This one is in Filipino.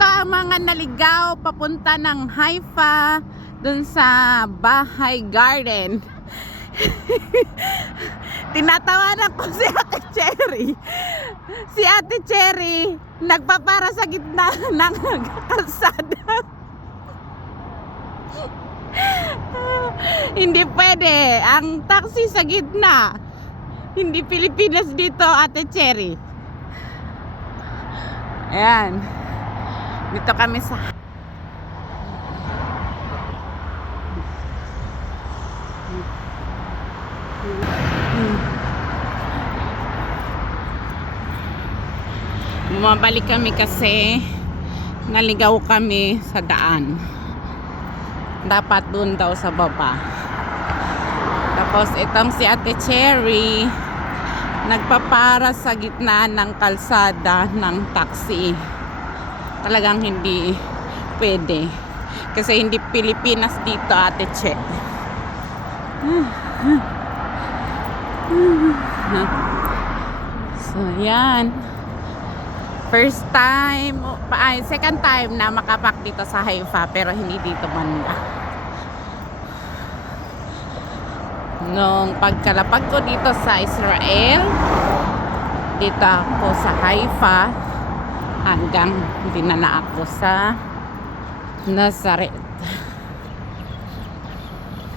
Ito ang mga naligaw papunta ng Haifa dun sa Bahay Garden. Tinatawanan ko si Ate Cherry. Si Ate Cherry nagpapara sa gitna ng kalsada. Hindi pwede. Ang taxi sa gitna. Hindi Pilipinas dito, Ate Cherry. Ayan. Dito kami sa bumabalik kami kasi naligaw kami sa daan. Dapat dun daw sa baba. Tapos itong si Ate Cherry nagpapara sa gitna ng kalsada ng taxi. Talagang hindi pwede kasi hindi Pilipinas dito, Ate Che. So yan, first time, second time na makapak dito sa Haifa, pero hindi dito banda. Nung pagkalapag ko dito sa Israel, dito ako sa Haifa hanggang dinala ako sa Nazareth.